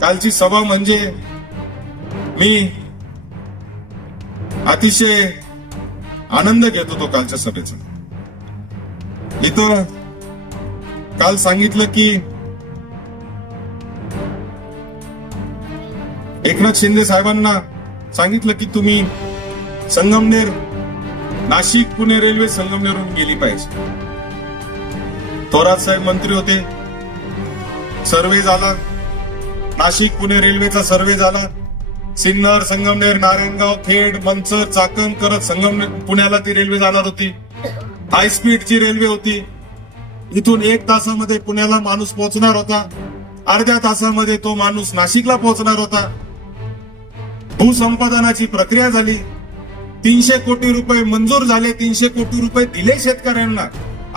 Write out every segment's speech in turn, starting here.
कालची सभा म्हणजे मी अतिशय आनंद घेत होतो कालच्या सभेचा. इथं काल सांगितलं की एकनाथ शिंदे साहेबांना सांगितलं की तुम्ही संगमनेर नाशिक पुणे रेल्वे संगमनेरहून गेली पाहिजे. थोरात साहेब मंत्री होते, सर्वे झाला, नाशिक पुणे रेल्वेचा सर्वे झाला, सिन्नर संगमनेर नारायणगाव खेड मंचर चाकण करत संगमनेर पुण्याला ती रेल्वे जाणार होती. हाय स्पीडची रेल्वे होती. इथून 1 तासामध्ये पुण्याला माणूस पोहोचणार होता, अर्ध्या तासामध्ये तो माणूस नाशिकला पोहोचणार होता. भूसंपादनाची प्रक्रिया झाली, 300 कोटी रुपये मंजूर झाले, 300 कोटी रुपये दिले शेतकऱ्यांना.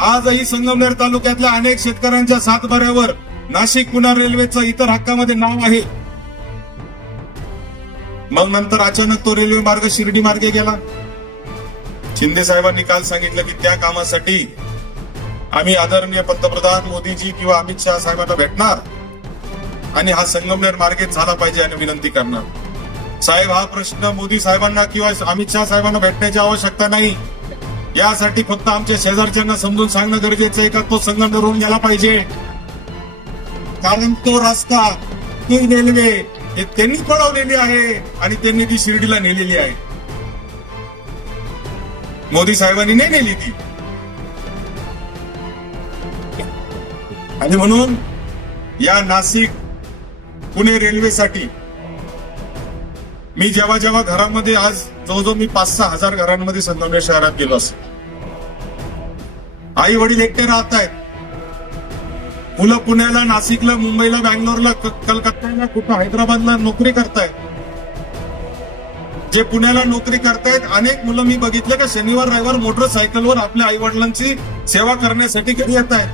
आजही संगमनेर तालुक्यातल्या अनेक शेतकऱ्यांच्या सातबाऱ्यावर नाशिक पुणे रेल्वेचं इतर हक्कामध्ये नाव आहे. मग नंतर अचानक तो रेल्वे मार्ग शिर्डी मार्गे गेला. शिंदे साहेबांनी काल सांगितलं की त्या कामासाठी आम्ही आदरणीय पंतप्रधान मोदीजी किंवा अमित शहा साहेबांना भेटणार आणि हा संगमनेर मार्गेच झाला पाहिजे आणि विनंती करणार. साहेब, हा प्रश्न मोदी साहेबांना किंवा अमित शहा साहेबांना भेटण्याची आवश्यकता नाही. यासाठी फक्त आमच्या शेजारच्यांना समजून सांगणं गरजेचं आहे का तो संगमनेरहून गेला पाहिजे. कारण तो रस्ता, ती रेल्वे हे त्यांनी पळवलेली आहे आणि त्यांनी ती शिर्डीला नेलेली आहे. मोदी साहेबांनी नाही नेली ती. आणि म्हणून या नाशिक पुणे रेल्वेसाठी मी जेव्हा घरामध्ये आज जवळजवळ मी 5-6 हजार घरांमध्ये संगमनेर शहरात गेलो असेल. आई वडील एकटे राहत आहेत, मुलं पुण्याला नाशिकला मुंबईला बँगलोरला कलकत्त्याला कुठं हैदराबादला नोकरी करतायत. जे पुण्याला नोकरी करतायत अनेक मुलं मी बघितलं का शनिवार रविवार मोटरसायकलवर आपल्या आई वडिलांची सेवा करण्यासाठी घरी येत आहेत.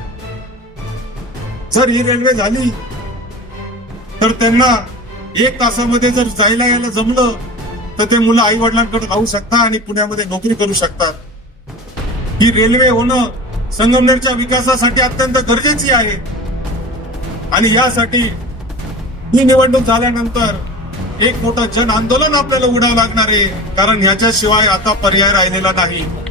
जर ही रेल्वे झाली तर त्यांना 1 तासामध्ये जर जायला यायला जमलं तर ते मुलं आई वडिलांकडे राहू शकतात आणि पुण्यामध्ये नोकरी करू शकतात. ही रेल्वे होणं संगमनेरच्या विकासासाठी अत्यंत गरजेची आहे आणि यासाठी ही निवडणूक झाल्यानंतर एक मोठं जन आंदोलन आपल्याला उडावं लागणार आहे. कारण ह्याच्याशिवाय आता पर्याय राहिलेला नाही.